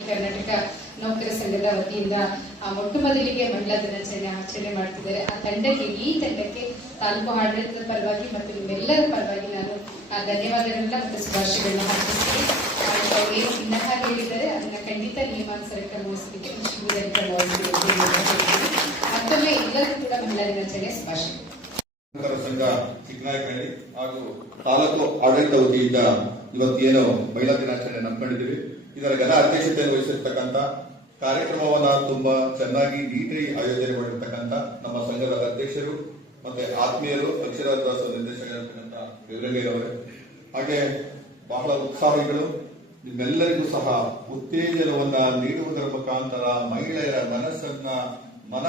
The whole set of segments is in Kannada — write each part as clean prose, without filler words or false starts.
ಕರ್ನಾಟಕ ನೌಕರ ಸಂಘದ ವತಿಯಿಂದ ಮೊಟ್ಟ ಮೊದಲಿಗೆ ಮಹಿಳಾ ದಿನಾಚರಣೆ ಆಚರಣೆ ಮಾಡ್ತಿದ್ದಾರೆ. ಈ ತಂಡಕ್ಕೆ ತಾಲೂಕು ಆಡಳಿತದ ಪರವಾಗಿ ಮತ್ತು ನಿಮ್ಮೆಲ್ಲರ ಪರವಾಗಿ ನಾನು ಧನ್ಯವಾದಗಳನ್ನ ಮತ್ತು ಶುಭಾಶಯಗಳನ್ನ ಹಾಕಿಸ್ತೀನಿ. ಏನು ಇನ್ನಹ ಹೇಳಿದ್ದಾರೆ ಅದನ್ನ ಖಂಡಿತ ನಿಯಮಾನುಸಾರ ಕ್ರಮವಹಿಸಲಿಕ್ಕೆ ಮತ್ತೊಮ್ಮೆ ಎಲ್ಲರೂ ಕೂಡ ಮಹಿಳಾ ದಿನಾಚರಣೆ ಶುಭಾಶಯ. ಸಂಘ ಚಿಕ್ಕನಾಯಕನಹಳ್ಳಿ ಹಾಗೂ ತಾಲೂಕು ಆಡಳಿತ ವತಿಯಿಂದ ಇವತ್ತೇನು ಮಹಿಳಾ ದಿನಾಚರಣೆ ನಂಬಿಕೊಂಡಿದ್ದೀವಿ. ಇದರ ಘನ ಅಧ್ಯಕ್ಷತೆಯನ್ನು ವಹಿಸಿರ್ತಕ್ಕಂಥ ಕಾರ್ಯಕ್ರಮವನ್ನ ತುಂಬಾ ಚೆನ್ನಾಗಿ ನೀಟಾಗಿ ಆಯೋಜನೆ ಮಾಡಿರ್ತಕ್ಕಂಥ ನಮ್ಮ ಸಂಘದ ಅಧ್ಯಕ್ಷರು ಮತ್ತೆ ಆತ್ಮೀಯರು ಅಕ್ಷರಾಭ್ಯಾಸ ನಿರ್ದೇಶಕರಾಗಿರ್ತಕ್ಕಂಥ ವಿವರಂಗಯ್ಯನವರೇ, ಹಾಗೆ ಬಹಳ ಉತ್ಸಾಹಿಗಳು, ನಿಮ್ಮೆಲ್ಲರಿಗೂ ಸಹ ಉತ್ತೇಜನವನ್ನ ನೀಡುವುದರ ಮುಖಾಂತರ ಮಹಿಳೆಯರ ಮನ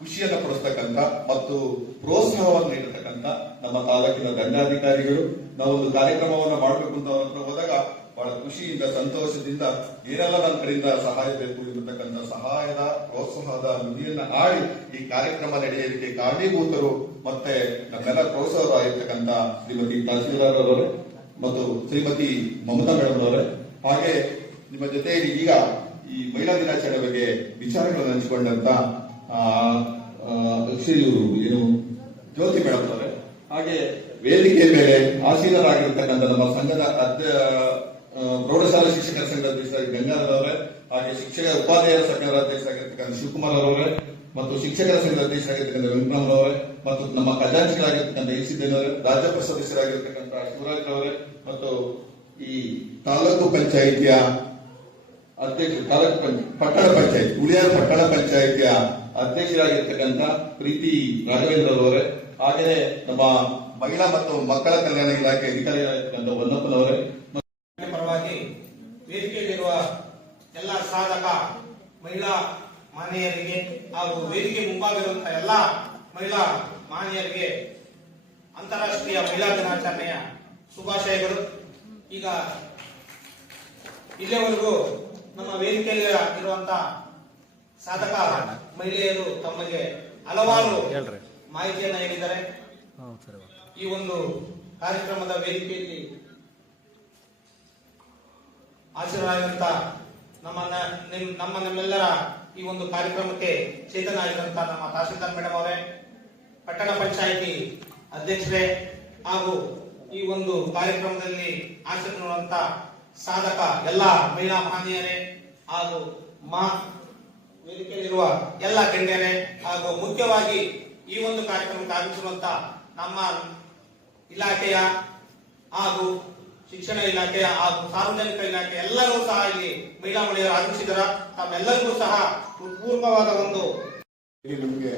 ಖುಷಿಯನ್ನ ಪಡಿಸ್ತಕ್ಕಂಥ ಮತ್ತು ಪ್ರೋತ್ಸಾಹವನ್ನು ನೀಡತಕ್ಕಂಥ ನಮ್ಮ ತಾಲೂಕಿನ ದಂಡಾಧಿಕಾರಿಗಳು ನಾವು ಒಂದು ಕಾರ್ಯಕ್ರಮವನ್ನು ಮಾಡಬೇಕು ಅಂತ ಅವ್ರ ಹೋದಾಗ ಬಹಳ ಖುಷಿಯಿಂದ ಸಂತೋಷದಿಂದ ಏನೆಲ್ಲ ನನ್ನ ಕಡೆಯಿಂದ ಸಹಾಯ ಬೇಕು ಇರತಕ್ಕಂಥ ಸಹಾಯದ ಪ್ರೋತ್ಸಾಹದ ನುಡಿಯನ್ನ ಆಡಿ ಈ ಕಾರ್ಯಕ್ರಮ ನಡೆಯಲಿಕ್ಕೆ ಕಾರಣೀಭೂತರು ಮತ್ತೆ ನಮ್ಮೆಲ್ಲ ಪ್ರೋತ್ಸಾಹರಾಗಿರ್ತಕ್ಕಂಥ ಶ್ರೀಮತಿ ತಹಸೀಲ್ದಾರ್ ಅವರೇ ಮತ್ತು ಶ್ರೀಮತಿ ಮಮತಾ ಮೇಡಮ್ ಅವರೇ, ಹಾಗೆ ನಿಮ್ಮ ಜೊತೆಯಲ್ಲಿ ಈಗ ಈ ಮಹಿಳಾ ದಿನಾಚರಣೆ ಬಗ್ಗೆ ವಿಚಾರಗಳನ್ನು ಹಂಚಿಕೊಂಡಂತ ಏನು ಜ್ಯೋತಿ ಮೇಡಮ್ ಅವರೇ, ಹಾಗೆ ವೇದಿಕೆ ಮೇಲೆ ಆಸೀನರಾಗಿರ್ತಕ್ಕಂಥ ನಮ್ಮ ಸಂಘದ ಪ್ರೌಢಶಾಲಾ ಶಿಕ್ಷಕರ ಸಂಘದ ಅಧ್ಯಕ್ಷರಾಗಿ ಗಂಗಾಧರ್ ಅವರೇ, ಹಾಗೆ ಉಪಾಧ್ಯಾಯರ ಸಂಘದ ಅಧ್ಯಕ್ಷರಾಗಿರ್ತಕ್ಕಂಥ ಶಿವಕುಮಾರ್ ಅವರೇ ಮತ್ತು ಶಿಕ್ಷಕರ ಸಂಘದ ಅಧ್ಯಕ್ಷರಾಗಿರ್ತಕ್ಕಂಥ ವೆಂಕಟರಾಮನ್ ಅವರೇ ಮತ್ತು ನಮ್ಮ ಖಜಾಂಚಿಗಳಾಗಿರ್ತಕ್ಕಂಥ ಅವರೇ, ರಾಜ್ಯಸಭಾ ಸದಸ್ಯರಾಗಿರ್ತಕ್ಕಂಥ ಶಿವರಾಜ್ ಅವರೇ ಮತ್ತು ಈ ತಾಲೂಕು ಪಂಚಾಯಿತಿಯ ಪಟ್ಟಣ ಪಂಚಾಯತ್ ಉಳಿಯಾರ್ ಪಟ್ಟಣ ಪಂಚಾಯಿತಿಯ ಅಧ್ಯಕ್ಷರಾಗಿರ್ತಕ್ಕಂಥ ಪ್ರೀತಿ ರಾಘವೇಂದ್ರ ಅವರೇ, ಹಾಗೆಯೇ ನಮ್ಮ ಮಹಿಳಾ ಮತ್ತು ಮಕ್ಕಳ ಕಲ್ಯಾಣ ಇಲಾಖೆ ಅಧಿಕಾರಿಯಾಗಿರ್ತಕ್ಕಂಥ ವನ್ನಪ್ಪನವರೇ, ಪರವಾಗಿ ವೇದಿಕೆಯಲ್ಲಿರುವ ಎಲ್ಲ ಸಾಧಕ ಮಹಿಳಾ ಮಾನ್ಯರಿಗೆ ಹಾಗೂ ವೇದಿಕೆ ಮುಂಭಾಗವಿರುವಂತಹ ಎಲ್ಲ ಮಹಿಳಾ ಮಾನ್ಯರಿಗೆ ಅಂತಾರಾಷ್ಟ್ರೀಯ ಮಹಿಳಾ ದಿನಾಚರಣೆಯ ಶುಭಾಶಯಗಳು. ಈಗ ಇಲ್ಲಿಯವರೆಗೂ ನಮ್ಮ ವೇದಿಕೆಯಲ್ಲಿ ಇರುವಂತಹ ಸಾಧಕ ಮಹಿಳೆಯರು ತಮಗೆ ಹಲವಾರು ಮಾಹಿತಿಯನ್ನು ಹೇಳಿದ್ದಾರೆ. ಈ ಒಂದು ಕಾರ್ಯಕ್ರಮದ ವೇದಿಕೆಯಲ್ಲಿ ಹಾಜರಾಗಿರುವಂತ ನಮ್ಮೆಲ್ಲರ ಈ ಒಂದು ಕಾರ್ಯಕ್ರಮಕ್ಕೆ ಚೇತನ ಆಗಿರುವಂತಹ ನಮ್ಮ ತಹಸೀಲ್ದಾರ್ ಮೇಡಮ್ ಅವರೇ, ಪಟ್ಟಣ ಪಂಚಾಯಿತಿ ಅಧ್ಯಕ್ಷರೇ ಹಾಗೂ ಈ ಒಂದು ಕಾರ್ಯಕ್ರಮದಲ್ಲಿ ಹಾಜರಿರುವಂತ ಸಾಧಕ ಎಲ್ಲ ಮಹಿಳಾ ಮಹನೀಯರೇ ಹಾಗೂ ವೇದಿಕೆಯಲ್ಲಿರುವ ಎಲ್ಲ ಗಣ್ಯರೇ ಹಾಗೂ ಮುಖ್ಯವಾಗಿ ಈ ಒಂದು ಕಾರ್ಯಕ್ರಮಕ್ಕೆ ಆಗಮಿಸಿರುವಂತ ನಮ್ಮ ಇಲಾಖೆಯ ಹಾಗೂ ಶಿಕ್ಷಣ ಇಲಾಖೆಯ ಹಾಗೂ ಸಾರ್ವಜನಿಕ ಇಲಾಖೆ ಎಲ್ಲರೂ ಸಹ ಇಲ್ಲಿ ಮಹಿಳೆಯರು ಆಗಮಿಸಿದರ ತಮ್ಮೆಲ್ಲರಿಗೂ ಸಹ ಪೂರ್ವವಾದ ನಮಗೆ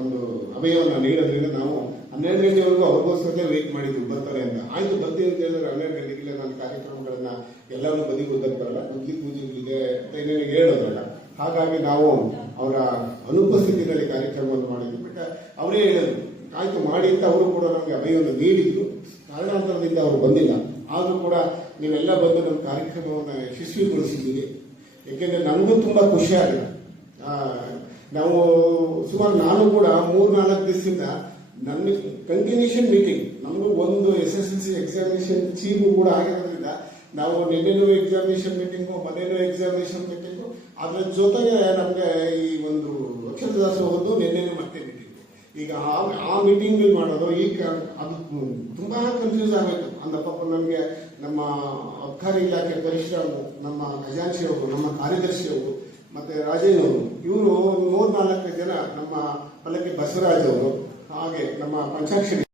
ಒಂದು ಸಮಯವನ್ನು ನೀಡೋದ್ರಿಂದ ನಾವು 12 ಗಂಟೆವರೆಗೂ ಅವ್ರಿಗೋಸ್ಕರ ವೇಟ್ ಮಾಡಿದ್ವಿ ಬರ್ತಾರೆ ಅಂತ. ಆಯ್ತು ಬರ್ತೀವಿ ಅಂತ ಹೇಳಿದ್ರೆ 12 ಗಂಟೆಗೆ ನನ್ನ ಕಾರ್ಯಕ್ರಮಗಳನ್ನ ಎಲ್ಲರೂ ಬದಿಗೆ ಓದಕ್ಕಾಗಲ್ಲ, ಬುದ್ಧಿ ಪೂಜೆಗಳಿದೆ ಅಂತ ಏನೇನು ಹೇಳೋದ್ರಲ್ಲ. ಹಾಗಾಗಿ ನಾವು ಅವರ ಅನುಪಸ್ಥಿತಿಯಲ್ಲಿ ಕಾರ್ಯಕ್ರಮವನ್ನು ಮಾಡಿದ್ವಿ. ಬಟ್ ಅವರೇ ಹೇಳಿದ್ರು ಆಯ್ತು ಮಾಡಿ ಅಂತ ಅವರು ಕೂಡ ನಮಗೆ ಅಭಯವನ್ನು ನೀಡಿದ್ರು. ಕಾರಣಾಂತರದಿಂದ ಅವರು ಬಂದಿಲ್ಲ, ಆದರೂ ಕೂಡ ನೀವೆಲ್ಲ ಬಂದು ನಮ್ಮ ಕಾರ್ಯಕ್ರಮವನ್ನು ಯಶಸ್ವಿಗೊಳಿಸಿದ್ದೀರಿ. ಏಕೆಂದ್ರೆ ನನಗೂ ತುಂಬಾ ಖುಷಿ ಆಗಿದೆ. ನಾವು ಸುಮಾರು ನಾನು ಕೂಡ 3-4 ದಿವಸದಿಂದ ನನ್ನ ಕಂಟಿನ್ಯೂಷನ್ ಮೀಟಿಂಗ್ ನಮಗೂ ಒಂದು SSLC ಎಕ್ಸಾಮಿನೇಷನ್ ಚೀಫು ಕೂಡ ಆಗಿರೋದ್ರಿಂದ ನಾವು ನಿನ್ನೆನೂ ಎಕ್ಸಾಮಿನೇಷನ್ ಮೀಟಿಂಗು ಮೊನ್ನೆನೂ ಎಕ್ಸಾಮಿನೇಷನ್ ಮೀಟಿಂಗು ಅದರ ಜೊತೆಗೆ ನಮಗೆ ಈ ಒಂದು ಅಕ್ಷರದಾಸೋಹದ್ದು ನಿನ್ನೆನೂ ಮತ್ತೆ ಮೀಟಿಂಗ್. ಈಗ ಆ ಮೀಟಿಂಗ್ ಮಾಡೋದು ಈಗ ಅದು ತುಂಬಾ ಕನ್ಫ್ಯೂಸ್ ಆಗಬೇಕು ಅಂದಪ್ಪ. ನಮಗೆ ನಮ್ಮ ಅಬಕಾರಿ ಇಲಾಖೆ ಪರಿಶ್ರಮ, ನಮ್ಮ ಖಜಾಂಚಿಯವರು, ನಮ್ಮ ಕಾರ್ಯದರ್ಶಿಯವರು ಮತ್ತೆ ರಾಜೇನ್ ಅವರು, ಇವರು 3-4 ಜನ, ನಮ್ಮ ಪಲ್ಲಕ್ಕಿ ಬಸವರಾಜ್ ಅವರು, ಹಾಗೆ ನಮ್ಮ ಪಂಚಾಕ್ಷರಿ